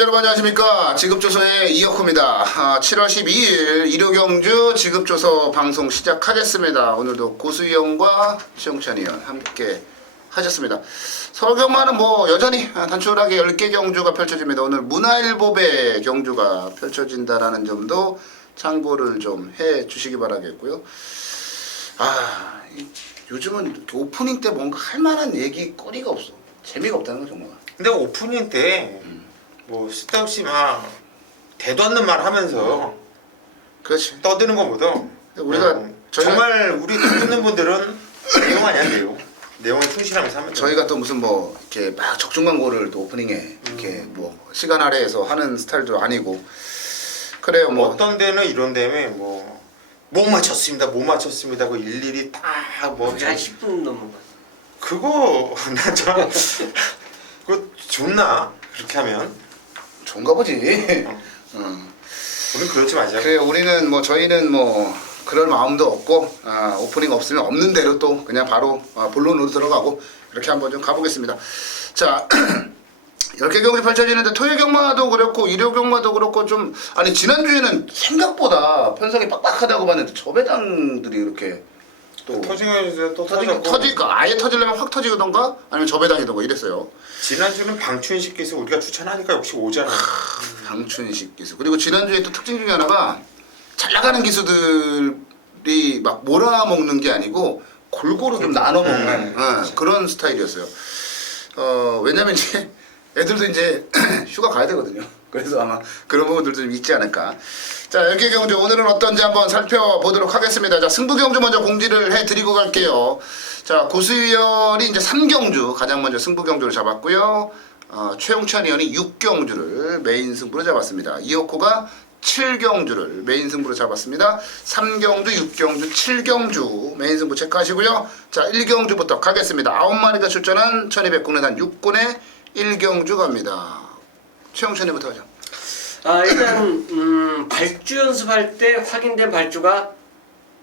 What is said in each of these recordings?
여러분 안녕하십니까. 지급조서의 이혁호입니다. 7월 12일 일요경주 지급조서 방송 시작하겠습니다. 오늘도 고수희원과 최용찬 의원 함께 하셨습니다. 서경마는 여전히 단촐하게 10개 경주가 펼쳐집니다. 오늘 문화일보배 경주가 펼쳐진다라는 점도 참고를 좀 해주시기 바라겠고요. 요즘은 이렇게 오프닝 때 뭔가 할 만한 얘기 거리가 없어. 재미가 없다는 거 정말. 근데 오프닝 때 쓸데없이 막 대도 않는 말 하면서 그렇지. 떠드는 것보다 우리가 정말 우리 듣는 분들은 내용 아니야 내용에 충실하면서 하면 저희가 또 무슨 이렇게 막 적중 광고를 또 오프닝에 이렇게 시간 아래에서 하는 스타일도 아니고 그래요. 어떤 데는 이런 데에 못 맞췄습니다 그 일일이 다 한 10분 넘는 거. 그거 그거 좋나 그렇게 하면 좋은가 보지. 우리 그러지 마자. 그래 우리는 저희는 그럴 마음도 없고 오프닝 없으면 없는 대로 또 그냥 바로 본론으로 들어가고 이렇게 한번 좀 가보겠습니다. 자 10개 경기 펼쳐지는데 토요 경마도 그렇고 일요 경마도 그렇고 좀 지난주에는 생각보다 편성이 빡빡하다고 봤는데 저배당들이 이렇게 또 터지면서 또 터졌고 아예 터지려면 확 터지던가 아니면 저배당이던가 이랬어요. 지난주는 방춘식 기수 우리가 추천하니까 역시 오잖아. 방춘식 기수. 그리고 지난주에 또 특징 중에 하나가 잘 나가는 기수들이 막 몰아먹는 게 아니고 골고루 좀 나눠 먹는 그런 스타일이었어요. 왜냐면 이제 애들도 이제 휴가 가야 되거든요. 그래서 아마 그런 부분들도 좀 있지 않을까. 자, 10개 경주 오늘은 어떤지 한번 살펴보도록 하겠습니다. 자, 승부 경주 먼저 공지를 해드리고 갈게요. 자, 고수위원이 이제 3경주 가장 먼저 승부 경주를 잡았고요. 최용찬 의원이 6경주를 메인 승부로 잡았습니다. 이혁호가 7경주를 메인 승부로 잡았습니다. 3경주, 6경주, 7경주 메인 승부 체크하시고요. 자, 1경주부터 가겠습니다. 9마리가 출전한 1200 국내단 6군의 1경주 갑니다. 최용찬이부터 하죠. 일단 발주 연습할 때 확인된 발주가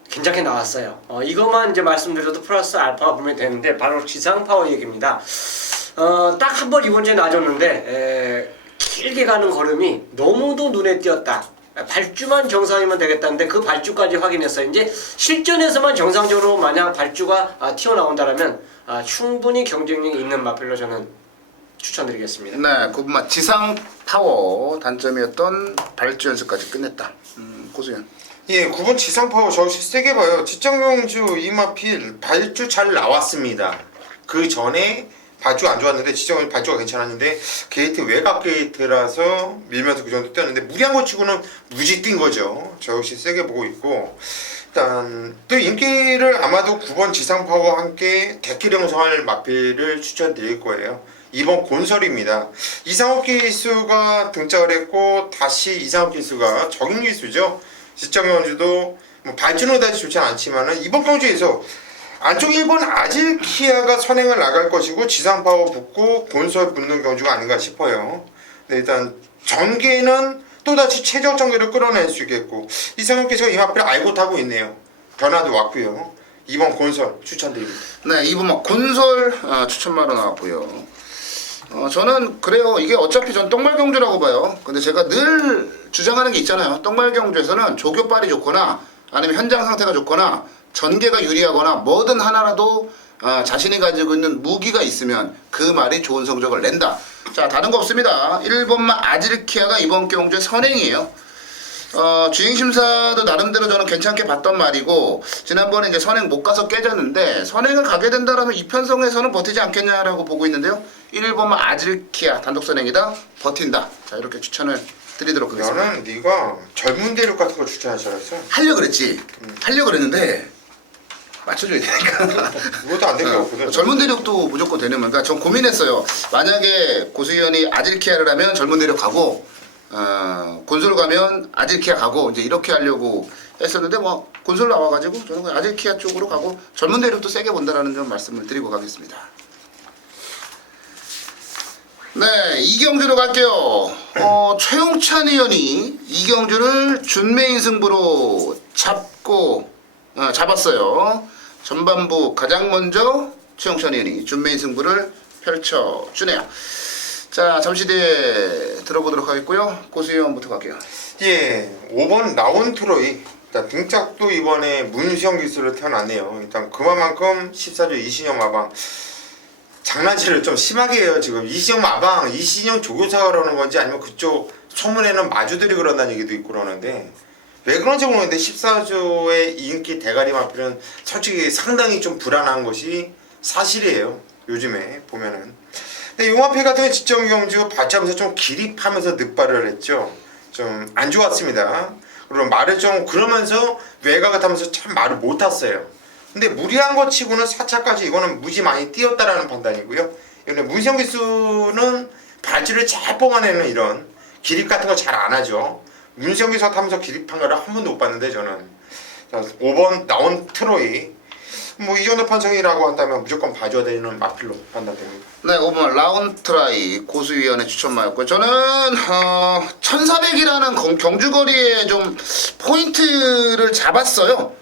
괜찮게 나왔어요. 이것만 이제 말씀드려도 플러스 알파가 보면 되는데 바로 지상 파워 얘기입니다. 딱 한 번 이번 주에 놔줬는데 길게 가는 걸음이 너무도 눈에 띄었다. 발주만 정상이면 되겠다는데 그 발주까지 확인했어요. 이제 실전에서만 정상적으로 만약 발주가 튀어나온다면 충분히 경쟁력이 있는 마필로 저는 추천드리겠습니다. 네, 그것만 지상 파워 단점이었던 발주 연습까지 끝냈다. 고수연. 예, 9번 지상 파워 저 세게 봐요. 지정경주 이마필 발주 잘 나왔습니다. 그 전에 발주 안 좋았는데 지정 발주가 괜찮았는데 게이트 외곽 게이트라서 밀면서 그 정도 뛰었는데 무리한 거 치고는 무지 뛴 거죠. 저 역시 세게 보고 있고 일단 또 인기를 아마도 9번 지상 파워와 함께 대끼 형성할 마필을 추천드릴 거예요. 2번 곤설입니다. 이상욱 기수가 등장을 했고 다시 이상욱 기수가 적응 기수죠. 지정 경주도 발주는 다시 좋지 않지만은 이번 경주에서 안쪽 1번 아질키아가 선행을 나갈 것이고 지상 파워 붙고 곤설 붙는 경주가 아닌가 싶어요. 네, 일단 전개는 또다시 최적 전개를 끌어낼 수 있겠고 이상욱 기수가 이 마필을 알고 타고 있네요. 변화도 왔고요. 2번 곤설 추천드립니다. 네, 2번 곤설 추천마로 나왔고요. 저는 그래요. 이게 어차피 전 똥말경주라고 봐요. 근데 제가 늘 주장하는 게 있잖아요. 똥말경주에서는 조교빨이 좋거나 아니면 현장 상태가 좋거나 전개가 유리하거나 뭐든 하나라도 자신이 가지고 있는 무기가 있으면 그 말이 좋은 성적을 낸다. 자, 다른 거 없습니다. 1번만 아질키아가 이번 경주의 선행이에요. 주행심사도 나름대로 저는 괜찮게 봤던 말이고 지난번에 이제 선행 못 가서 깨졌는데 선행을 가게 된다라면 이편성에서는 버티지 않겠냐라고 보고 있는데요. 1번만 아질키아 단독 선행이다. 버틴다. 자, 이렇게 추천을 드리도록 하겠습니다. 나는 네가 젊은 대륙 같은 거 추천하셨어. 하려고 그랬지. 하려고 그랬는데 맞춰줘야 되니까. 그것도 안 될 것 같거든. 젊은 대륙도 무조건 되는 건가? 전 고민했어요. 만약에 고수위원이 아질키아를 하면 젊은 대륙 가고 곤솔 가면 아질키아 가고 이제 이렇게 하려고 했었는데 곤솔 나와가지고 저는 그냥 아질키아 쪽으로 가고 젊은 대륙도 세게 본다라는 점 말씀을 드리고 가겠습니다. 네, 이경주로 갈게요. 최용찬 의원이 이경주를 준메인 승부로 잡았어요. 전반부 가장 먼저 최용찬 의원이 준메인 승부를 펼쳐주네요. 자, 잠시 뒤에 들어보도록 하겠고요. 고수위원부터 갈게요. 예, 5번 라운트로이. 일단 등짝도 이번에 문수영 기수로 태어났네요. 일단 그만큼 14조 이신영 마방 장난치를 좀 심하게 해요. 지금 이신영 마방, 이신영 조교사가 그러는 건지 아니면 그쪽 소문에는 마주들이 그런다는 얘기도 있고 그러는데 왜 그런지 모르겠는데 14조의 인기 대가리 마필은 솔직히 상당히 좀 불안한 것이 사실이에요. 요즘에 보면은. 근데 용화필 같은 경우 지정경주 받치하면서 좀 기립하면서 늑발을 했죠. 좀 안 좋았습니다. 그리고 말을 좀 그러면서 외곽을 타면서 참 말을 못 탔어요. 근데 무리한 것 치고는 4차까지 이거는 무지 많이 뛰었다라는 판단이고요. 이번에 문시영 기수는 발질을 잘 뽑아내는 이런 기립 같은 거 잘 안 하죠. 문시영 기수가 타면서 기립한 거를 한 번도 못 봤는데 저는. 자, 5번 나온 트로이. 뭐 이 정도 판정이라고 한다면 무조건 봐줘야 되는 마필로 판단됩니다. 네, 5번 라운트라이 고수위원의 추천마였고요. 저는 1400이라는 경주거리에 좀 포인트를 잡았어요.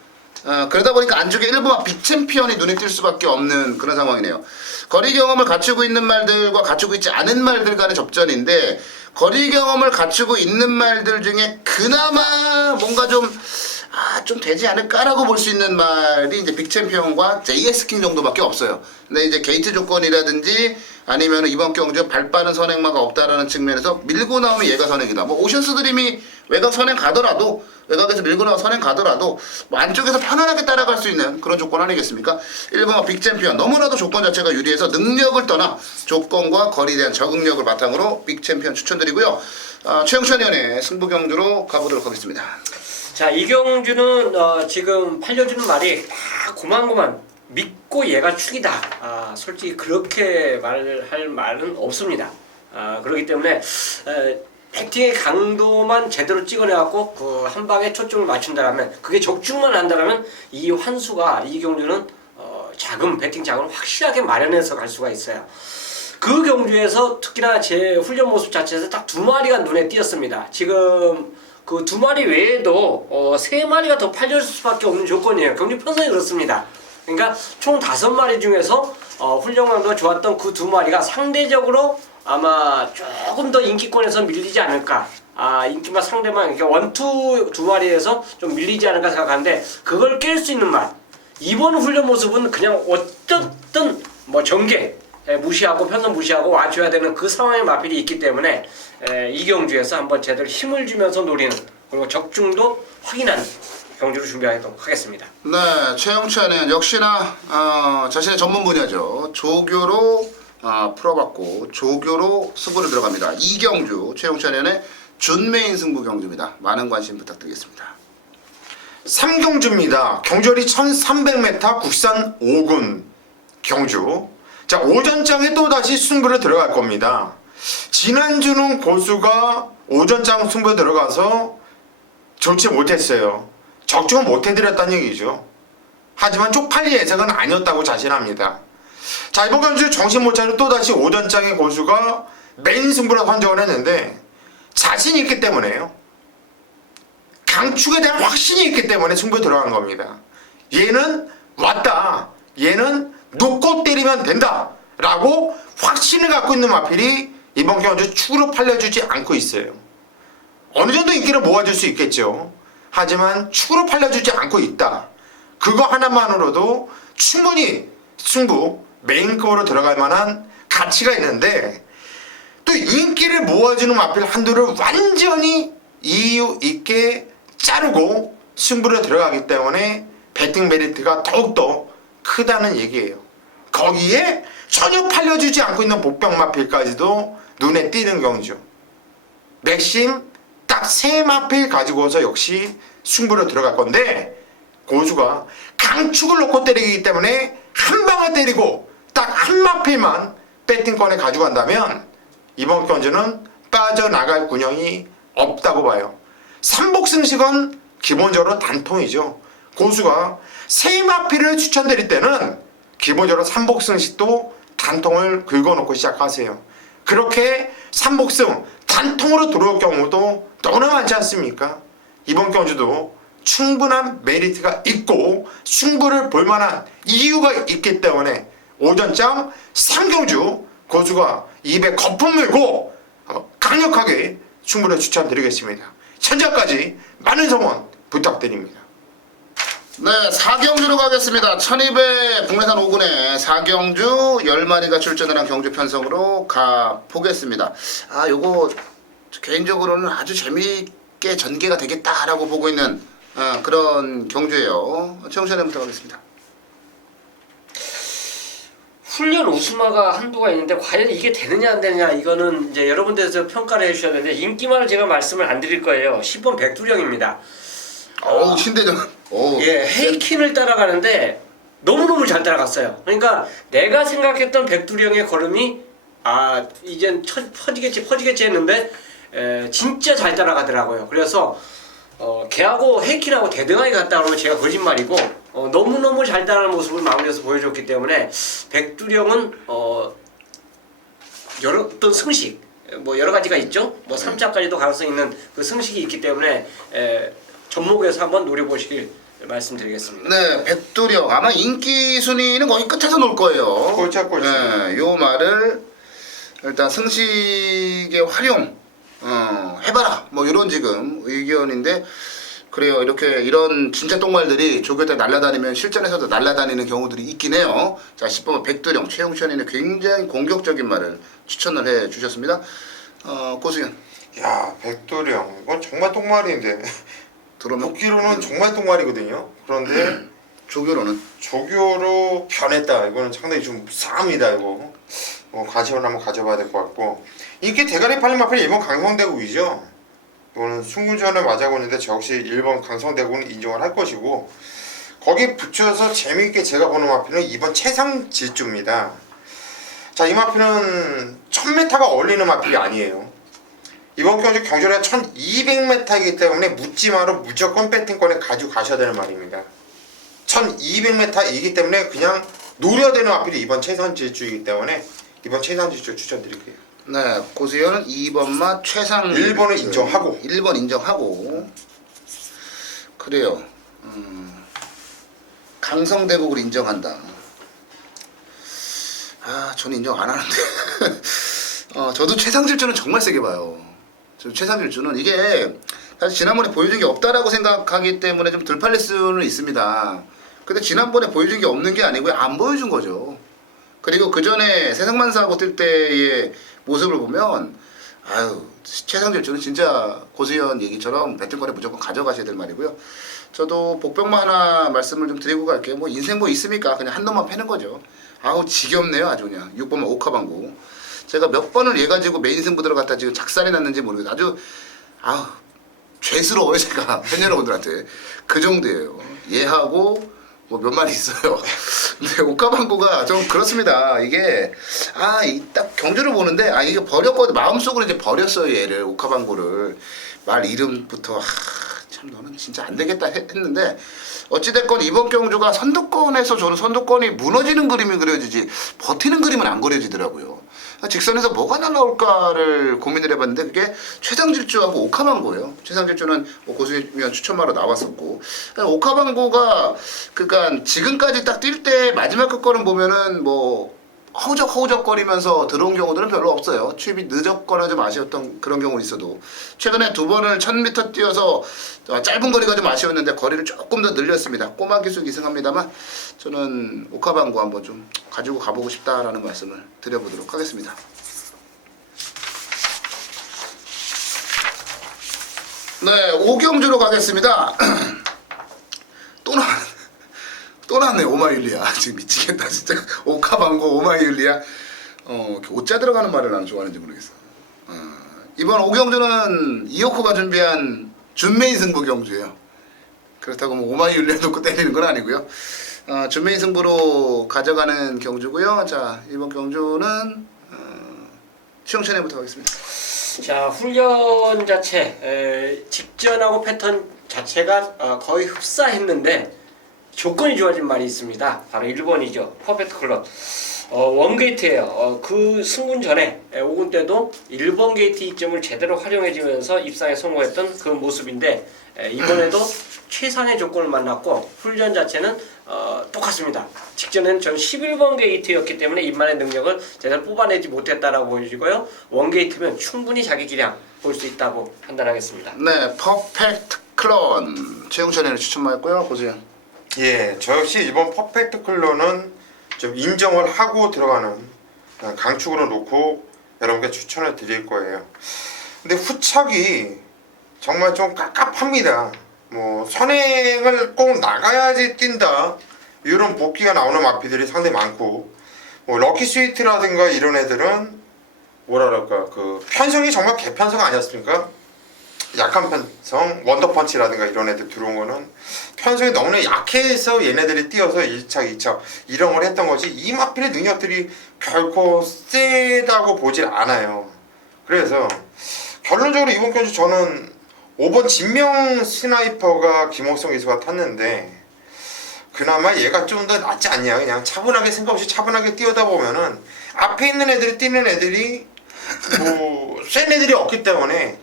그러다 보니까 안쪽에 일부만 빅챔피언이 눈에 띌 수밖에 없는 그런 상황이네요. 거리 경험을 갖추고 있는 말들과 갖추고 있지 않은 말들 간의 접전인데 거리 경험을 갖추고 있는 말들 중에 그나마 뭔가 좀 되지 않을까라고 볼 수 있는 말이 이제 빅챔피언과 JS킹 정도밖에 없어요. 근데 이제 게이트 조건이라든지 아니면 이번 경주 발 빠른 선행마가 없다라는 측면에서 밀고 나오면 얘가 선행이다. 뭐 오션스 드림이 외곽 선행 가더라도 외곽에서 밀고 나와 선행 가더라도 뭐 안쪽에서 편안하게 따라갈 수 있는 그런 조건 아니겠습니까? 1번은 빅챔피언 너무나도 조건 자체가 유리해서 능력을 떠나 조건과 거리에 대한 적응력을 바탕으로 빅챔피언 추천드리고요. 최영찬 위원의 승부경주로 가보도록 하겠습니다. 자, 이 경주는 지금 팔려주는 말이 다 고만고만 믿고 얘가 축이다. 솔직히 그렇게 말할 말은 없습니다. 그렇기 때문에 배팅의 강도만 제대로 찍어내갖고 그 한 방에 초점을 맞춘다라면 그게 적중만 한다라면 이 환수가 이 경주는 자금 배팅 자금을 확실하게 마련해서 갈 수가 있어요. 그 경주에서 특히나 제 훈련 모습 자체에서 딱 2마리가 눈에 띄었습니다. 지금 그 2마리 외에도 3마리가 더 팔릴 수밖에 없는 조건이에요. 경주 편성이 그렇습니다. 그러니까 총 5마리 중에서 훈련 강도가 좋았던 그 2마리가 상대적으로 아마 조금 더 인기권에서 밀리지 않을까. 인기만 상대만 이렇게 원투 2마리에서 좀 밀리지 않을까 생각하는데 그걸 깰 수 있는 말. 이번 훈련 모습은 그냥 어쨌든 뭐 전개 무시하고 편선 무시하고 와줘야 되는 그 상황의 마필이 있기 때문에 이 경주에서 한번 제대로 힘을 주면서 노리는 그리고 적중도 확인하는 경주를 준비하도록 하겠습니다. 네, 최영찬은 역시나 자신의 전문 분야죠. 조교로 풀어봤고 조교로 승부를 들어갑니다. 이경주 최영찬의 준메인 승부 경주입니다. 많은 관심 부탁드리겠습니다. 3경주입니다. 경주거리 1300m 국산 5군 경주. 자, 오전장에 또다시 승부를 들어갈 겁니다. 지난주는 고수가 오전장 승부에 들어가서 좋지 못했어요. 적중을 못해드렸다는 얘기죠. 하지만 쪽팔리 예상은 아니었다고 자신합니다. 자, 이번 경주 정신 못 차리고 또다시 오전장에 고수가 메인 승부로 선정을 했는데 자신이 있기 때문에요. 강축에 대한 확신이 있기 때문에 승부에 들어간 겁니다. 얘는 왔다. 얘는 놓고 때리면 된다. 라고 확신을 갖고 있는 마필이 이번 경주 축으로 팔려주지 않고 있어요. 어느 정도 인기를 모아줄 수 있겠죠. 하지만 축으로 팔려주지 않고 있다. 그거 하나만으로도 충분히 승부 메인급으로 들어갈 만한 가치가 있는데 또 인기를 모아주는 마필 한두를 완전히 이유 있게 자르고 승부를 들어가기 때문에 배팅 메리트가 더욱더 크다는 얘기예요. 거기에 전혀 팔려주지 않고 있는 복병 마필까지도 눈에 띄는 경주. 맥심 딱 3마필 가지고서 역시 승부를 들어갈 건데 고수가 강축을 놓고 때리기 때문에 한 방을 때리고 딱 한 마필만 배팅권에 가져간다면 이번 경주는 빠져나갈 군형이 없다고 봐요. 삼복승식은 기본적으로 단통이죠. 고수가 3마필을 추천드릴 때는 기본적으로 삼복승식도 단통을 긁어놓고 시작하세요. 그렇게 삼복승 단통으로 들어올 경우도 너무나 많지 않습니까? 이번 경주도 충분한 메리트가 있고 승부를 볼만한 이유가 있기 때문에 오전장 3경주 고수가 입에 거품 물고 강력하게 충분히 추천드리겠습니다. 현재까지 많은 성원 부탁드립니다. 네, 사경주로 가겠습니다. 1200 국내산 5군에 사경주 10마리가 출전을 한 경주 편성으로 가보겠습니다. 요거 개인적으로는 아주 재미있게 전개가 되겠다라고 보고 있는 그런 경주예요. 최영찬부터 가겠습니다. 훈련 우수마가 한도가 있는데 과연 이게 되느냐 안 되느냐 이거는 이제 여러분들께서 평가를 해주셔야 되는데 인기만을 제가 말씀을 안 드릴 거예요. 10번 백두령입니다. 신대전. 예, 헤이킨을 따라가는데 너무너무 잘 따라갔어요. 그러니까 내가 생각했던 백두령의 걸음이 이젠 퍼지겠지 했는데 진짜 잘 따라가더라고요. 그래서 걔하고 헤이킨하고 대등하게 갔다 그러면 제가 거짓말이고 너무너무 잘 따라가는 모습을 마무리해서 보여줬기 때문에 백두령은 어떤 승식 뭐 여러 가지가 있죠. 뭐 3차까지도 가능성이 있는 그 승식이 있기 때문에 접목해서 한번 노려보시길 말씀드리겠습니다. 네, 백두령 아마 인기 순위는 거의 끝에서 놓을 거예요. 꼴찌. 네, 요 말을 일단 승식의 활용 해봐라 뭐 이런 지금 의견인데 그래요. 이런 진짜 똥말들이 조교 때 날아다니면 실전에서도 날아다니는 경우들이 있긴 해요. 자, 10번 백두령 최용천이는 굉장히 공격적인 말을 추천을 해 주셨습니다. 고수현. 야, 백두령 이건 정말 똥말인데 들어오면 듣기로는 정말 똥말이거든요. 그런데 조교로는 조교로 변했다. 이거는 상당히 좀 싸움이다. 이거 관심을 한번 가져봐야 될 것 같고 이게 대가리 팔림 앞에 1번 강성대구 위죠. 이거는 순군전을 맞아고 있는데 저 역시 1번 강성대구는 인정을 할 것이고 거기 붙여서 재미있게 제가 보는 마피는 2번 최상질주입니다. 자, 이 마피는 1000m가 어울리는 마필이 아니에요. 이번 경주는 1200m이기 때문에 묻지마로 무조건 배팅권에 가지고 가셔야 되는 말입니다. 1200m이기 때문에 그냥 노려야 되는 마필이 이번 최상질주이기 때문에 이번 최상질주 추천드릴게요. 네, 고수현은 2번만 최상 1번을 인정하고 1번 인정하고 그래요. 강성대국을 인정한다. 저는 인정 안 하는데 저도 최상질주는 정말 세게 봐요. 최상질주는 이게 사실 지난번에 보여준 게 없다라고 생각하기 때문에 좀 덜 팔릴 수는 있습니다. 근데 지난번에 보여준 게 없는 게 아니고요, 안 보여준 거죠. 그리고 그 전에 세상만사하고 뛸 때의 모습을 보면 최상질주는 진짜 고수현 얘기처럼 배틀권에 무조건 가져가셔야 될 말이고요. 저도 복병만 하나 말씀을 좀 드리고 갈게요. 뭐 인생 뭐 있습니까? 그냥 한 놈만 패는 거죠. 지겹네요, 아주 그냥. 6번만 오카방구. 제가 몇 번을 얘 가지고 메인 승부 들어갔다 지금 작살이 났는지 모르겠어요. 아주 죄스러워요, 제가 팬 여러분들한테. 그 정도예요. 얘하고 뭐 몇 마리 있어요. 근데 오카방구가 좀 그렇습니다. 이게 딱 경주를 보는데 이게 버렸거든. 마음속으로 이제 버렸어요, 얘를. 오카방구를. 말 이름부터 참 너는 진짜 안 되겠다 했는데 어찌됐건 이번 경주가 선두권에서 저는 선두권이 무너지는 그림이 그려지지 버티는 그림은 안 그려지더라고요. 직선에서 뭐가 날라올까를 고민을 해봤는데 그게 최상질주하고 오카방구예요. 최상질주는 고수위원 추천마로 나왔었고 오카방구가 그러니까 지금까지 딱 뛸 때 마지막 끝거는 보면은 뭐 허우적거리면서 들어온 경우들은 별로 없어요. 취입이 늦었거나 좀 아쉬웠던 그런 경우는 있어도 최근에 2번을 1000m 뛰어서 짧은 거리가 좀 아쉬웠는데 거리를 조금 더 늘렸습니다. 꼬마 기술 이승합니다만 저는 오카방구 한번 좀 가지고 가보고 싶다라는 말씀을 드려보도록 하겠습니다. 네, 오경주로 가겠습니다. 또 나왔네. 오마이율리아. 지금 미치겠다 진짜. 오카방고 오마이율리아. 이렇게 오자 들어가는 말을 나는 좋아하는지 모르겠어. 이번 오경주는 이오코가 준비한 준메인 승부 경주예요. 그렇다고 뭐 오마이율리아 놓고 때리는 건 아니고요. 준메인 승부로 가져가는 경주고요. 자, 이번 경주는 최영천에부터 하겠습니다. 자, 훈련 자체 직전하고 패턴 자체가 거의 흡사했는데 조건이 좋아진 말이 있습니다. 바로 1번이죠. 퍼펙트 클럽. 원게이트예요. 그 승분 전에 5군 때도 1번 게이트 이점을 제대로 활용해주면서 입상에 성공했던 그 모습인데 이번에도 최상의 조건을 만났고 훈련 자체는 똑같습니다. 직전에는 전 11번 게이트였기 때문에 입만의 능력을 제대로 뽑아내지 못했다라고 보여지고요. 원게이트면 충분히 자기 기량 볼 수 있다고 판단하겠습니다. 네, 퍼펙트 클론 최용찬이는 추천받았고요. 보세요. 예, 저 역시 이번 퍼펙트 클로는 좀 인정을 하고 들어가는 강축으로 놓고 여러분께 추천을 드릴 거예요. 근데 후착이 정말 좀 깝깝합니다. 뭐 선행을 꼭 나가야지 뛴다 이런 복귀가 나오는 마피들이 상당히 많고, 뭐 럭키 스위트라든가 이런 애들은 뭐랄까 그 편성이 정말 개편성 아니었습니까? 약한 편성, 원더펀치라든가 이런 애들 들어온 거는 편성이 너무나 약해서 얘네들이 뛰어서 1차, 2차 이런 걸 했던 거지, 이 마필의 능력들이 결코 세다고 보질 않아요. 그래서 결론적으로 이번 경주 저는 5번 진명 스나이퍼가 김호성 기수가 탔는데 그나마 얘가 좀 더 낫지 않냐. 그냥 차분하게 생각 없이 차분하게 뛰어다 보면은 앞에 있는 애들이 뛰는 애들이 뭐 센 애들이 없기 때문에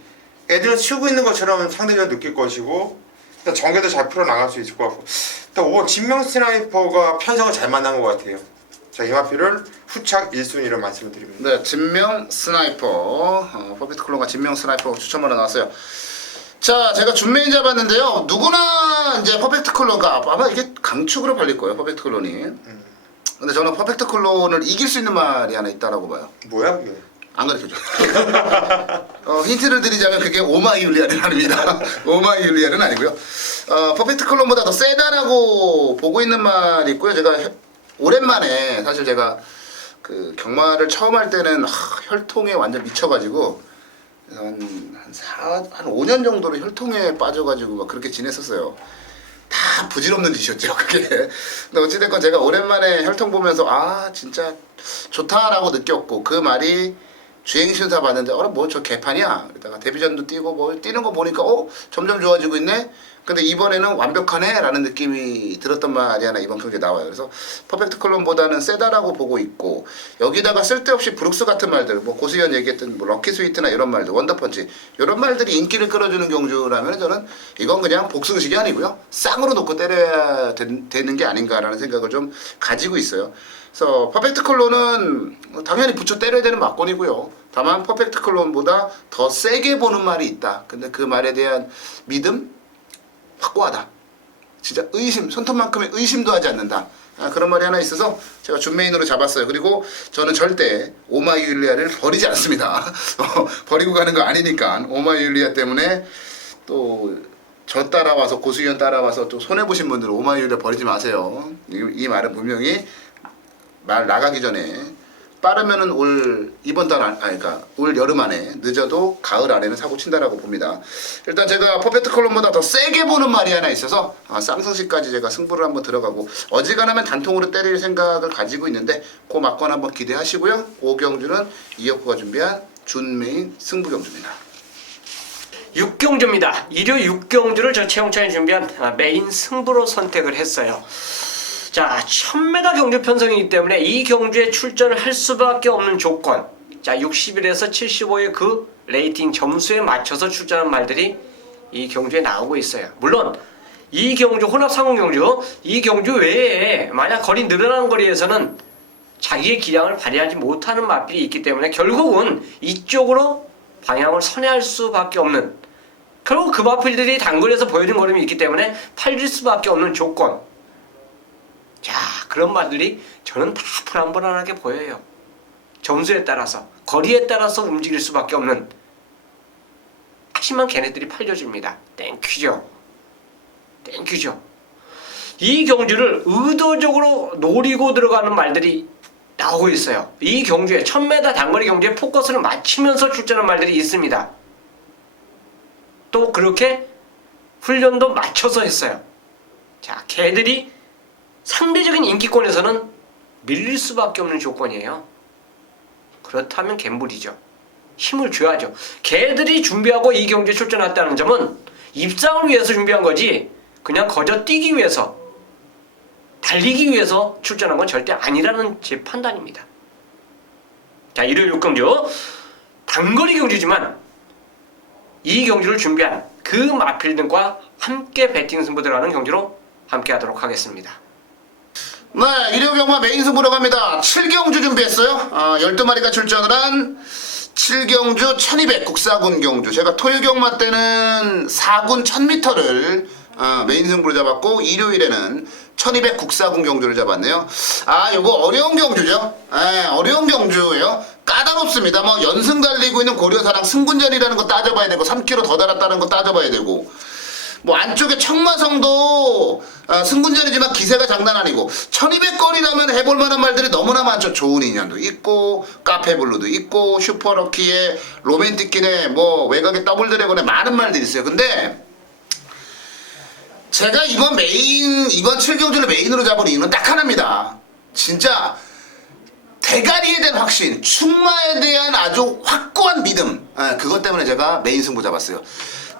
애들은 치우고 있는 것처럼 상대적으로 느낄 것이고, 일단 전개도 잘 풀어나갈 수 있을 것 같고, 일단 5번 진명 스나이퍼가 편성을 잘 만난 것 같아요. 자, 이 마필을 후착 1순위로 말씀을 드립니다. 네, 진명 스나이퍼 퍼펙트 클론과 진명 스나이퍼 추천받아 나왔어요. 자, 제가 준메인 잡았는데요. 누구나 이제 퍼펙트 클론가 아마 이게 강축으로 팔릴 거예요. 퍼펙트 클론이. 근데 저는 퍼펙트 클론을 이길 수 있는 말이 하나 있다라고 봐요. 뭐야 그게? 안 가르쳐줘. 힌트를 드리자면 그게 오마이율리아는 아닙니다. 오마이율리아는 아니고요. 퍼펙트 클론보다 더 세다라고 보고 있는 말이 있고요. 제가 오랜만에 사실 제가 그 경마를 처음 할 때는 혈통에 완전 미쳐가지고 한 5년 정도로 혈통에 빠져가지고 막 그렇게 지냈었어요. 다 부질없는 짓이었죠 그게. 근데 어찌됐건 제가 오랜만에 혈통 보면서 진짜 좋다라고 느꼈고, 그 말이 주행 심사 봤는데 뭐 저 개판이야. 그러다가 데뷔전도 뛰고 뭐 뛰는 거 보니까 점점 좋아지고 있네. 근데 이번에는 완벽하네 라는 느낌이 들었던 말이 하나 이번 경기에 나와요. 그래서 퍼펙트 클론보다는 세다라고 보고 있고, 여기다가 쓸데없이 브룩스 같은 말들, 뭐 고수현 얘기했던 뭐 럭키 스위트나 이런 말들, 원더펀치 이런 말들이 인기를 끌어주는 경주라면 저는 이건 그냥 복승식이 아니고요, 쌍으로 놓고 때려야 되는 게 아닌가라는 생각을 좀 가지고 있어요. 그래서 퍼펙트 클론은 당연히 붙여 때려야 되는 막권이고요. 다만 퍼펙트 클론보다 더 세게 보는 말이 있다. 근데 그 말에 대한 믿음? 확고하다. 진짜 의심, 손톱만큼의 의심도 하지 않는다. 그런 말이 하나 있어서 제가 준메인으로 잡았어요. 그리고 저는 절대 오마이율리아를 버리지 않습니다. 버리고 가는 거 아니니까. 오마이율리아 때문에 또 저 따라와서, 고수현 따라와서 또 손해보신 분들은 오마이율리아 버리지 마세요. 이 말은 분명히 말 나가기 전에 빠르면은 이번 달 그러니까 올 여름 안에, 늦어도 가을 안에는 사고 친다라고 봅니다. 일단 제가 퍼펙트 클론보다 더 세게 보는 말이 하나 있어서 쌍승식까지 제가 승부를 한번 들어가고, 어지간하면 단통으로 때릴 생각을 가지고 있는데 그 막권 한번 기대하시고요. 그 경주는 이혁구가 준비한 준메인 승부 경주입니다. 6경주입니다. 일요 6경주를 저 최용찬이 준비한 메인 승부로 선택을 했어요. 자, 1000m 경주 편성이기 때문에 이 경주에 출전을 할 수밖에 없는 조건. 자, 61에서 75의 그 레이팅 점수에 맞춰서 출전한 말들이 이 경주에 나오고 있어요. 물론 이 경주, 혼합 상공 경주, 이 경주 외에 만약 거리 늘어난 거리에서는 자기의 기량을 발휘하지 못하는 마필이 있기 때문에 결국은 이쪽으로 방향을 선회할 수밖에 없는, 결국 그 마필들이 단거리에서 보여준 걸음이 있기 때문에 팔릴 수밖에 없는 조건. 자, 그런 말들이 저는 다 불안불안하게 보여요. 점수에 따라서, 거리에 따라서 움직일 수밖에 없는. 하지만 걔네들이 팔려줍니다. 땡큐죠. 땡큐죠. 이 경주를 의도적으로 노리고 들어가는 말들이 나오고 있어요. 이 경주에 1000m 단거리 경주에 포커스를 맞추면서 출전한 말들이 있습니다. 또 그렇게 훈련도 맞춰서 했어요. 자, 걔들이 상대적인 인기권에서는 밀릴 수밖에 없는 조건이에요. 그렇다면 갬블이죠. 힘을 줘야죠. 걔들이 준비하고 이 경주에 출전했다는 점은 입상을 위해서 준비한 거지 그냥 거저 뛰기 위해서 달리기 위해서 출전한 건 절대 아니라는 제 판단입니다. 자, 일요일 6경주 단거리 경주지만 이 경주를 준비한 그 마필 등과 함께 배팅 승부 들어가는 경주로 함께 하도록 하겠습니다. 네, 일요 경마 메인 승부로 갑니다. 7경주 준비했어요. 12마리가 출전을 한 7경주 1200 국사군 경주. 제가 토요 경마 때는 4군 1000m를 메인 승부로 잡았고, 일요일에는 1200 국사군 경주를 잡았네요. 요거 어려운 경주죠. 어려운 경주예요. 까다롭습니다. 뭐 연승 달리고 있는 고려사랑 승군전이라는 거 따져봐야 되고, 3km 더 달았다는 거 따져봐야 되고, 뭐 안쪽에 청마성도 승군전이지만 기세가 장난 아니고, 1200거리라면 해볼 만한 말들이 너무나 많죠. 좋은 인연도 있고, 카페블루도 있고, 슈퍼럭키에 로맨틱kin에 뭐 외곽에 더블드래곤에 많은 말들이 있어요. 근데 제가 이번 7경주를 메인으로 잡은 이유는 딱 하나입니다. 진짜 대가리에 대한 확신, 충마에 대한 아주 확고한 믿음, 그것 때문에 제가 메인 승부 잡았어요.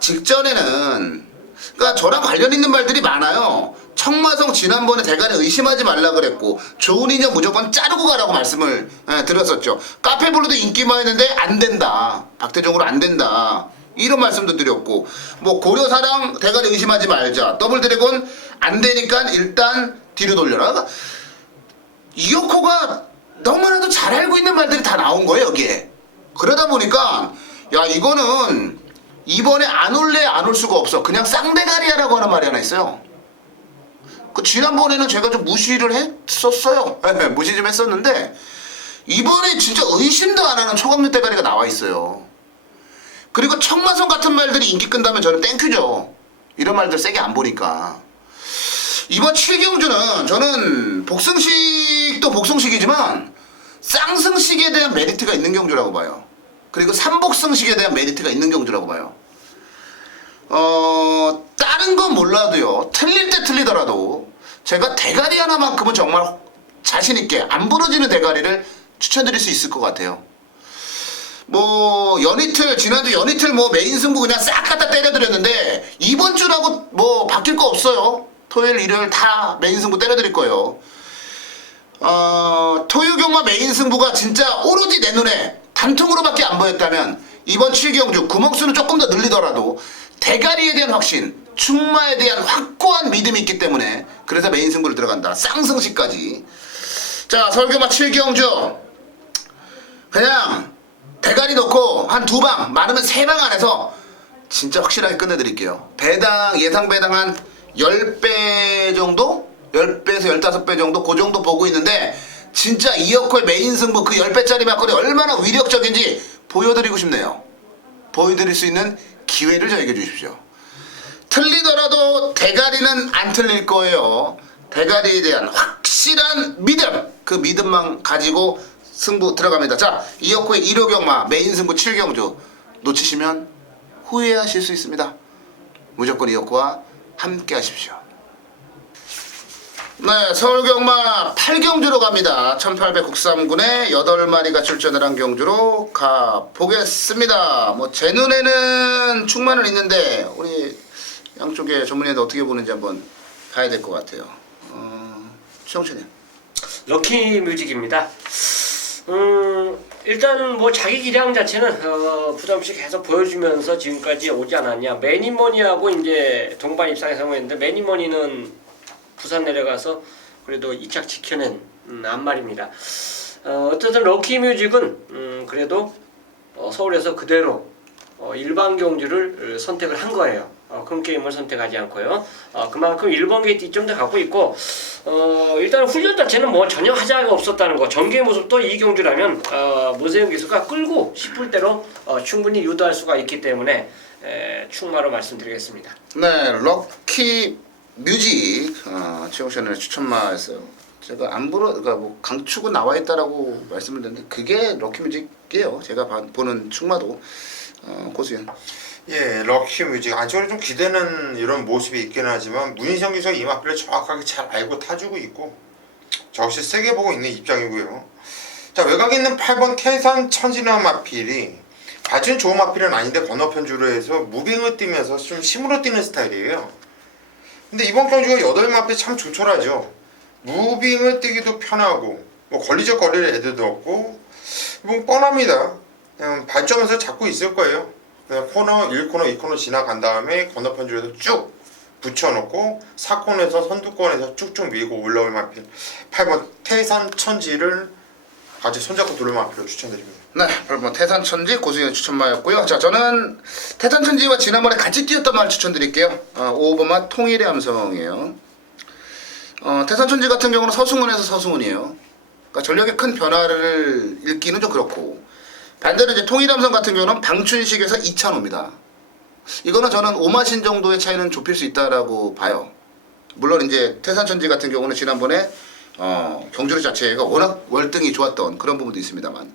직전에는 그러니까 저랑 관련 있는 말들이 많아요. 청마성 지난번에 대가리 의심하지 말라 그랬고, 좋은 인연 무조건 자르고 가라고 말씀을 드렸었죠. 카페블루도 인기 많았는데 안 된다, 박태종으로 안 된다, 이런 말씀도 드렸고, 뭐 고려사랑 대가리 의심하지 말자, 더블드래곤 안 되니까 일단 뒤로 돌려라. 그러니까 이어코가 너무나도 잘 알고 있는 말들이 다 나온 거예요, 여기에. 그러다 보니까 야, 이거는 이번에 안 올래 안 올 수가 없어. 그냥 쌍대가리야라고 하는 말이 하나 있어요. 그 지난번에는 제가 좀 무시를 했었어요. 무시 좀 했었는데, 이번에 진짜 의심도 안 하는 초강력 대가리가 나와 있어요. 그리고 청마성 같은 말들이 인기 끈다면 저는 땡큐죠. 이런 말들 세게 안 보니까. 이번 7경주는 저는 복승식도 복승식이지만 쌍승식에 대한 메리트가 있는 경주라고 봐요. 그리고 삼복승식에 대한 메리트가 있는 경주라고 봐요. 다른 건 몰라도요, 틀릴 때 틀리더라도 제가 대가리 하나만큼은 정말 자신있게 안 부러지는 대가리를 추천드릴 수 있을 것 같아요. 뭐 연이틀, 지난주 연이틀 뭐 메인 승부 그냥 싹 갖다 때려드렸는데, 이번 주라고 뭐 바뀔 거 없어요. 토요일 일요일 다 메인 승부 때려드릴 거예요. 토요 경마 메인 승부가 진짜 오로지 내 눈에 단통으로밖에 안 보였다면, 이번 7경주 구멍수는 조금 더 늘리더라도 대가리에 대한 확신, 충마에 대한 확고한 믿음이 있기 때문에 그래서 메인 승부를 들어간다. 쌍승식까지. 자, 서울경마 7경주 그냥 대가리 넣고 한 2방, 많으면 3방 안에서 진짜 확실하게 끝내드릴게요. 배당, 예상 배당 한 10배 정도? 10배에서 15배 정도? 그 정도 보고 있는데, 진짜 이어코의 메인 승부 그 10배짜리 막걸리 얼마나 위력적인지 보여드리고 싶네요. 보여드릴 수 있는 기회를 저에게 주십시오. 틀리더라도 대가리는 안 틀릴 거예요. 대가리에 대한 확실한 믿음, 그 믿음만 가지고 승부 들어갑니다. 자, 이어코의 1호 경마 메인 승부 7경주 놓치시면 후회하실 수 있습니다. 무조건 이어코와 함께 하십시오. 네, 서울경마 8경주로 갑니다. 1800 국삼군에 8마리가 출전을 한 경주로 가보겠습니다. 뭐 제 눈에는 충만은 있는데 우리 양쪽의 전문의들 어떻게 보는지 한번 봐야 될 것 같아요. 최영철님. 럭키 뮤직입니다. 일단 뭐 자기 기량 자체는 부담 없이 계속 보여주면서 지금까지 오지 않았냐. 매니머니하고 이제 동반 입상에서 했는데, 매니머니는 부산 내려가서 그래도 2착 지켜낸 앞말입니다. 어쨌든 럭키 뮤직은 그래도 서울에서 그대로 일반 경주를 선택을 한 거예요. 큰 게임을 선택하지 않고요. 그만큼 1번 게이트 좀 더 갖고 있고, 일단 훈련 자체는 뭐 전혀 하자가 없었다는 거. 전개 모습도 이 경주라면 무세영 기수가 끌고 싶을 대로 충분히 유도할 수가 있기 때문에 충마로 말씀드리겠습니다. 네, 럭키 뮤직 최영철의 추천마였어요. 제가 안 불어, 그러니까 뭐 강축은 나와 있다라고 말씀을 드렸는데 그게 럭키 뮤직이에요. 제가 보는 충마도 고수연. 예, 럭키 뮤직. 저는 좀 기대는 이런 모습이 있긴 하지만 문희성 기수가 이 마필을 정확하게 잘 알고 타주고 있고, 저 역시 세게 보고 있는 입장이고요. 자, 외곽에 있는 8번 태산 천진화 마필이 아주 좋은 마필은 아닌데 건너편 주로 해서 무빙을 뛰면서 좀 힘으로 뛰는 스타일이에요. 근데 이번 경주가 8마필 참 조촐하죠. 무빙을 뛰기도 편하고 뭐 걸리적 거릴 애들도 없고 뭐 뻔합니다. 그냥 발전하면서 잡고 있을 거예요. 그냥 코너 1코너 2코너 지나간 다음에 건너편 줄에서 쭉 붙여놓고 4코너에서 선두권에서 쭉쭉 밀고 올라올 마필 8번 태산천지를 같이 손잡고 돌릴 마필을 추천드립니다. 네, 8번 태산천지 고수현 추천마였고요. 자, 저는 태산천지와 지난번에 같이 뛰었던 말 추천드릴게요. 5번만 통일의 함성이에요. 태산천지 같은 경우는 서승훈에서 서승훈이에요. 그러니까 전력의 큰 변화를 읽기는 좀 그렇고, 반대로 이제 통일의 함성 같은 경우는 방춘식에서 이찬호입니다. 이거는 저는 5마신 정도의 차이는 좁힐 수 있다라고 봐요. 물론 이제 태산천지 같은 경우는 지난번에 경주를 자체가 워낙 월등히 좋았던 그런 부분도 있습니다만,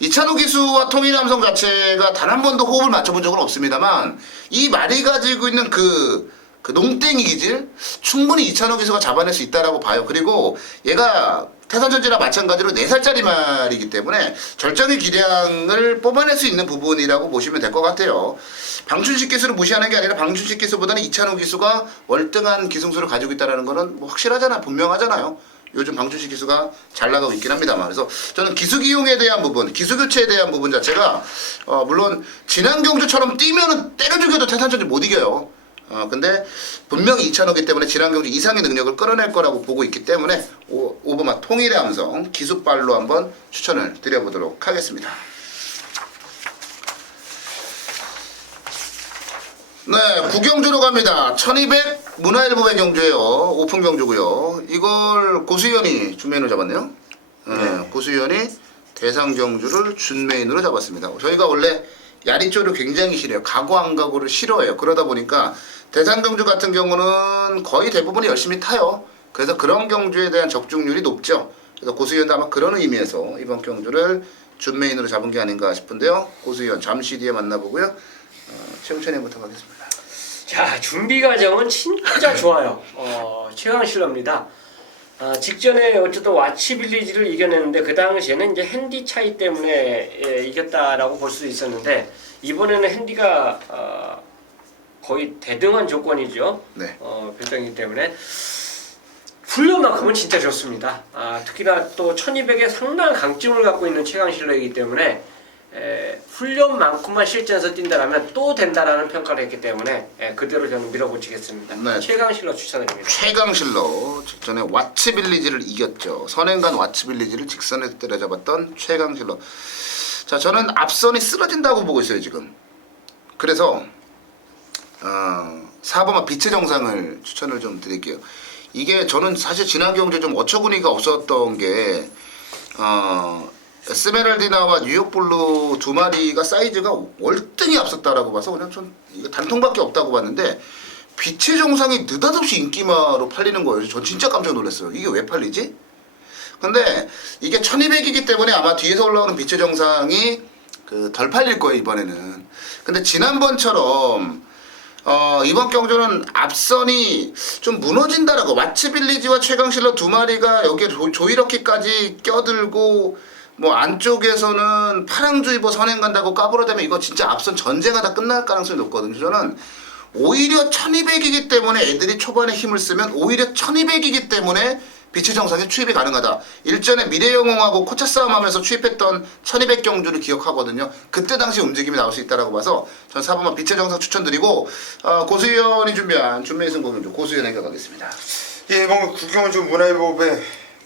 이찬호 기수와 통일의 함성 자체가 단 한 번도 호흡을 맞춰본 적은 없습니다만, 이 말이 가지고 있는 그 농땡이 기질 충분히 이찬호 기수가 잡아낼 수 있다라고 봐요. 그리고 얘가 태산천지나 마찬가지로 4살짜리 말이기 때문에 절정의 기량을 뽑아낼 수 있는 부분이라고 보시면 될 것 같아요. 방춘식 기수를 무시하는 게 아니라 방춘식 기수보다는 이찬호 기수가 월등한 기승수를 가지고 있다는 거는 뭐 확실하잖아, 분명하잖아요. 요즘 방춘식 기수가 잘 나가고 있긴 합니다만, 그래서 저는 기수 기용에 대한 부분, 기수 교체에 대한 부분 자체가 물론 지난 경주처럼 뛰면은 때려 죽여도 태산천지 못 이겨요. 근데 분명히 이찬호기 때문에 지난 경주 이상의 능력을 끌어낼 거라고 보고 있기 때문에 5번마 통일의 함성 기수발로 한번 추천을 드려보도록 하겠습니다. 네, 구경주로 갑니다. 1200 문화일보의 경주예요. 오픈 경주고요. 이걸 고수현이 준메인으로 잡았네요. 고수현이 대상 경주를 준메인으로 잡았습니다. 저희가 원래 야리조를 굉장히 싫어해요. 각오 안 각오를 싫어해요. 그러다 보니까 대상 경주 같은 경우는 거의 대부분이 열심히 타요. 그래서 그런 경주에 대한 적중률이 높죠. 그래서 고수현도 아마 그런 의미에서 이번 경주를 준메인으로 잡은 게 아닌가 싶은데요. 고수현 잠시 뒤에 만나보고요. 최우찬이부터 가겠습니다. 자, 준비 과정은 진짜 좋아요. 최강실러입니다. 직전에 어쨌든 와치빌리지를 이겨냈는데 그 당시에는 이제 핸디 차이 때문에 이겼다라고 볼 수 있었는데, 이번에는 핸디가 거의 대등한 조건이죠. 네. 결정이기 때문에 훈련만큼은 진짜 좋습니다. 특히나 또 1200에 상당한 강점을 갖고 있는 최강실러이기 때문에 훈련만큼만 실전에서 뛴다라면 또 된다라는 평가를 했기 때문에 그대로 저는 밀어붙이겠습니다. 네. 최강실러 추천드립니다. 최강실러 직전에 와치빌리지를 이겼죠. 선행간 와치빌리지를 직선에서 때려잡았던 최강실러. 자, 저는 앞선이 쓰러진다고 보고 있어요 지금. 그래서 4번만 빛의 정상을 추천을 좀 드릴게요. 이게 저는 사실 지난 경주에 좀 어처구니가 없었던 게 에스메랄디나와 뉴욕블루 두 마리가 사이즈가 월등히 앞섰다라고 봐서 그냥 전 이거 단통밖에 없다고 봤는데, 빛의 정상이 느닷없이 인기마로 팔리는 거예요. 전 진짜 깜짝 놀랐어요. 이게 왜 팔리지? 근데 이게 1200이기 때문에 아마 뒤에서 올라오는 빛의 정상이 덜 팔릴 거예요 이번에는. 근데 지난번처럼 이번 경주는 앞선이 좀 무너진다라고, 와치빌리지와 최강실러 두 마리가 여기에 조이러키까지 껴들고 뭐 안쪽에서는 파랑주의보 선행 간다고 까불어대면 이거 진짜 앞선 전쟁하다 끝날 가능성이 높거든요. 저는 오히려 1200이기 때문에 애들이 초반에 힘을 쓰면 오히려 1200이기 때문에 빛의 정상에 추입이 가능하다. 일전에 미래영웅하고 코차 싸움하면서 추입했던 1200 경주를 기억하거든요. 그때 당시 움직임이 나올 수 있다라고 봐서 전 4번만 빛의 정상 추천드리고, 고수현이 준비한 준메이 승부경주 고수현에게 가겠습니다. 예, 이번 구경주 문화일보배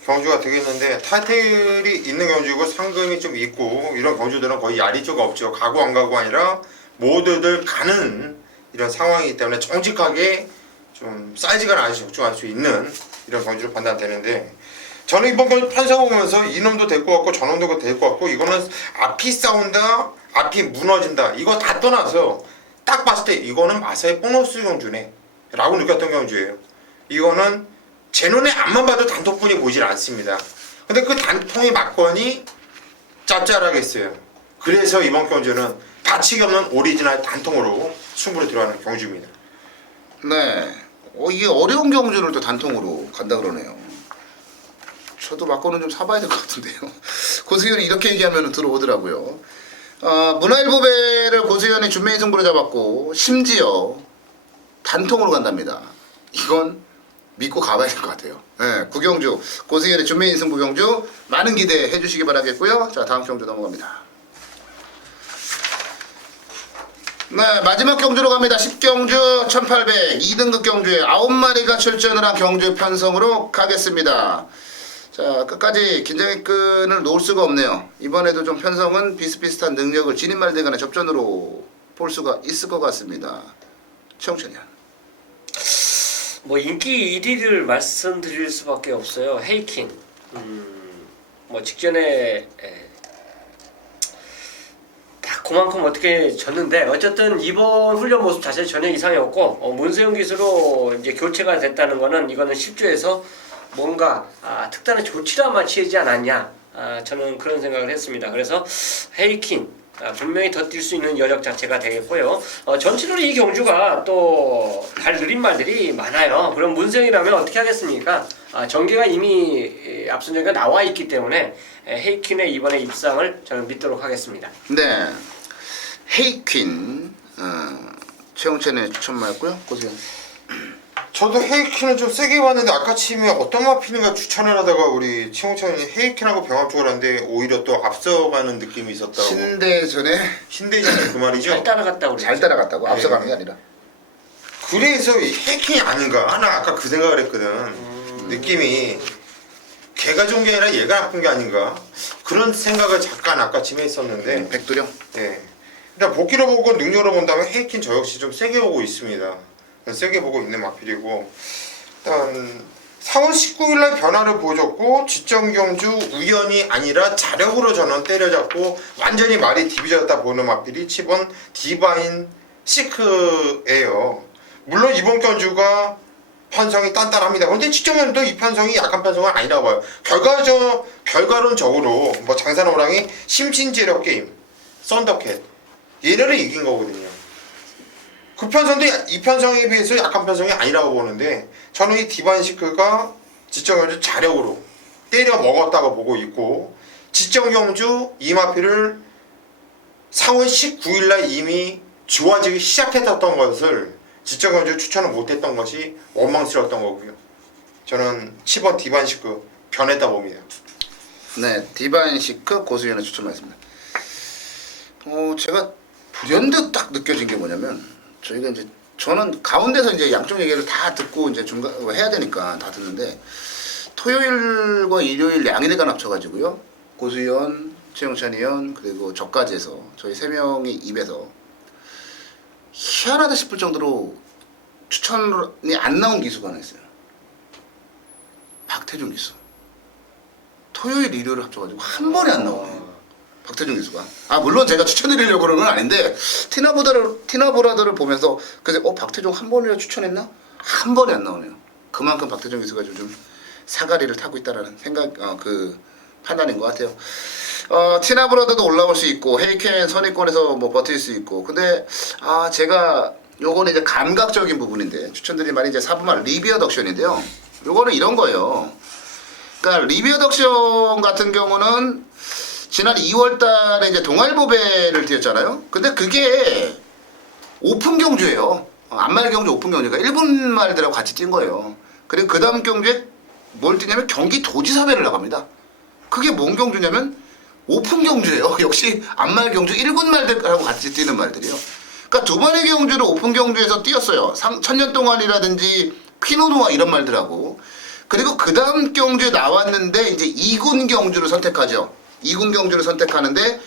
경주가 되겠는데, 타이틀이 있는 경주고 상금이 좀 있고 이런 경주들은 거의 야리조가 없죠. 가고 안 가고 아니라 모두들 가는 이런 상황이기 때문에 정직하게 좀 사이즈가 아주 적중할 수 있는 이런 경주로 판단되는데, 저는 이번 경주 편성하면서 이놈도 될 것 같고 저놈도 될 것 같고, 이거는 앞이 싸운다, 앞이 무너진다, 이거 다 떠나서 딱 봤을 때 이거는 마사의 보너스 경주네 라고 느꼈던 경주예요. 이거는 제 눈에 앞만 봐도 단통뿐이 보이질 않습니다. 근데 그 단통의 막건이 짭짤하겠어요. 그래서 이번 경주는 다치기 없는 오리지널 단통으로 승부를 들어가는 경주입니다. 네. 이게 어려운 경주를 또 단통으로 간다 그러네요. 저도 막고는 좀 사봐야 될 것 같은데요. 고수현이 이렇게 얘기하면 들어오더라고요. 문화일보배를 고수현이 준메인 승부로 잡았고 심지어 단통으로 간답니다. 이건 믿고 가봐야 될 것 같아요. 네, 구경주 고승현의 준매인 승부 경주 많은 기대해 주시기 바라겠고요. 자, 다음 경주 넘어갑니다. 네, 마지막 경주로 갑니다. 10경주 1800 2등급 경주에 9마리가 출전을 한 경주 편성으로 가겠습니다. 자, 끝까지 긴장의 끈을 놓을 수가 없네요. 이번에도 좀 편성은 비슷비슷한 능력을 진입말들 간의 접전으로 볼 수가 있을 것 같습니다. 최홍천이야. 뭐 인기 1위를 말씀드릴 수밖에 없어요. 헤이킨. 뭐 직전에 딱 그만큼 어떻게 졌는데 어쨌든 이번 훈련 모습 자체 전혀 이상이 없고 문세영 기수로 이제 교체가 됐다는 거는 이거는 10주에서 뭔가 특단의 조치라만 취하지 않았냐, 저는 그런 생각을 했습니다. 그래서 헤이킨 분명히 더 뛸 수 있는 여력 자체가 되겠고요. 전체적으로 이 경주가 또 발 느린 말들이 많아요. 그럼 문세영이라면 어떻게 하겠습니까? 전개가 이미 앞선 전개가 나와 있기 때문에 헤이킨의 이번에 입상을 저는 믿도록 하겠습니다. 네, 헤이퀸 최홍천의 추천말고요. 보세요. 저도 헤이킨을 좀 세게 봤는데 아까 치면 어떤 마피는가 추천을 하다가 우리 최홍천이 헤이킨하고 병합 쪽을 하는데 오히려 또 앞서가는 느낌이 있었다고. 신대전에 신대전에 그 말이죠. 잘 따라갔다고 잘 따라갔다고. 앞서가는 게 아니라. 그래서 이 헤이킨이 아닌가? 나 아까 그 생각을 했거든. 느낌이 걔가 좋은 게 아니라 얘가 나쁜 게 아닌가? 그런 생각을 잠깐 아까쯤에 했었는데 백두령. 네. 일단 복귀로 보고 능력으로 본다면 헤이킨 저 역시 좀 세게 오고 있습니다. 세게 보고 있는 마필이고, 일단 4월 19일날 변화를 보여줬고 지정 경주 우연이 아니라 자력으로 저는 때려잡고 완전히 말이 디비졌다 보는 마필이 7번 디바인 시크예요. 물론 이번 경주가 편성이 단단합니다. 근데 지정 경주도 이 편성이 약한 편성은 아니라고 봐요. 결과론적으로 뭐 장산호랑이 심신재력 게임 썬더캣 얘네를 이긴 거거든요. 그 편성도 이 편성에 비해서 약한 편성이 아니라고 보는데 저는 이 디바인시크가 지정경주 자력으로 때려 먹었다고 보고 있고, 지정경주 이마피를 4월 19일날 이미 좋아지기 시작했던 것을 지정경주 추천을 못했던 것이 원망스러웠던 거고요. 저는 10번 디바인시크 변했다 봅니다. 네, 디바인시크 고수연의 추천말씀입니다. 제가 불현듯 딱 느껴진 게 뭐냐면, 저희가 이제 저는 가운데서 이제 양쪽 얘기를 다 듣고 이제 중간 해야 되니까 다 듣는데, 토요일과 일요일 양일간 합쳐가지고요, 고수연, 최영찬 의원 그리고 저까지 해서 저희 세 명이 입에서 희한하다 싶을 정도로 추천이 안 나온 기수가 하나 있어요. 박태준 기수. 토요일 일요일을 합쳐가지고 한 번에 안 나오네요. 박태준 기수가. 물론 제가 추천드리려고 그러는 건 아닌데, 티나브라더를 보면서 그래서 박태준 한 번이라 추천했나? 한 번에 안 나오네요. 그만큼 박태준 기수가 요즘 사가리를 타고 있다라는 생각, 그 판단인 것 같아요. 티나브라더도 올라올 수 있고 헤이켄 선의권에서 뭐 버틸 수 있고, 근데 제가 요거는 이제 감각적인 부분인데 추천드린 말이 이제 4분말 리비어 덕션인데요. 요거는 이런 거예요. 그러니까 리비어 덕션 같은 경우는 지난 2월달에 이제 동아일보배를 뛰었잖아요. 근데 그게 오픈 경주예요. 안말 경주 오픈 경주가 1분 말들하고 같이 뛴 거예요. 그리고 그 다음 경주에 뭘 뛰냐면 경기 도지사배를 나갑니다. 그게 뭔 경주냐면 오픈 경주예요. 역시 안말 경주 1군 말들하고 같이 뛰는 말들이요. 그러니까 두 번의 경주를 오픈 경주에서 뛰었어요. 천년 동안이라든지 퀴노노와 이런 말들하고. 그리고 그 다음 경주에 나왔는데 이제 2군 경주를 선택하죠. 2군 경주를 선택하는데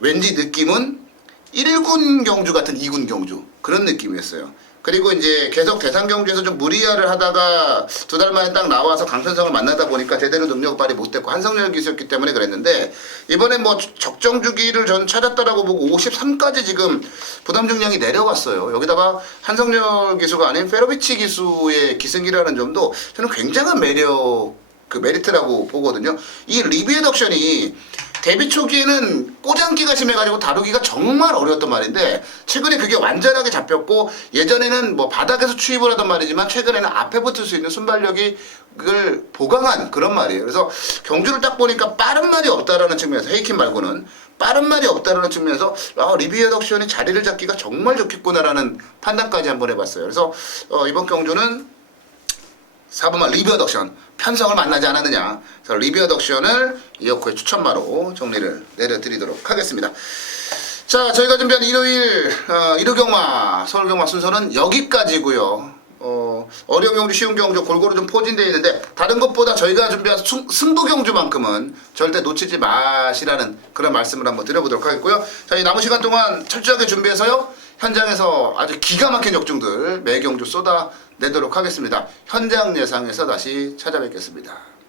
왠지 느낌은 1군 경주 같은 2군 경주 그런 느낌이었어요. 그리고 이제 계속 대상 경주에서 좀 무리야를 하다가 두 달 만에 딱 나와서 강편성을 만나다 보니까 제대로 능력 발휘 못했고 한성열 기수였기 때문에 그랬는데, 이번에 뭐 적정 주기를 전 찾았다라고 보고 53까지 지금 부담 중량이 내려갔어요. 여기다가 한성열 기수가 아닌 페로비치 기수의 기승이라는 점도 저는 굉장한 메리트라고 보거든요. 이 리비에 덕션이 데뷔 초기에는 꼬장기가 심해가지고 다루기가 정말 어려웠던 말인데, 최근에 그게 완전하게 잡혔고, 예전에는 뭐 바닥에서 추입을 하던 말이지만 최근에는 앞에 붙을 수 있는 순발력이 그걸 보강한 그런 말이에요. 그래서 경주를 딱 보니까 빠른 말이 없다라는 측면에서, 헤이킨 말고는 빠른 말이 없다라는 측면에서 리비에 덕션이 자리를 잡기가 정말 좋겠구나라는 판단까지 한번 해봤어요. 그래서 이번 경주는 4번만 리뷰어드 옥션 편성을 만나지 않았느냐. 그래서 리뷰어드 옥션을 이어코의 추천마로 정리를 내려드리도록 하겠습니다. 자, 저희가 준비한 일요일 일요경마 서울경마 순서는 여기까지고요. 어려운 경주, 쉬운 경주 골고루 좀 포진되어 있는데 다른 것보다 저희가 준비한 승부 경주만큼은 절대 놓치지 마시라는 그런 말씀을 한번 드려보도록 하겠고요. 자, 이 남은 시간 동안 철저하게 준비해서요. 현장에서 아주 기가 막힌 역중들 매 경주 쏟아내도록 하겠습니다. 현장 예상에서 다시 찾아뵙겠습니다.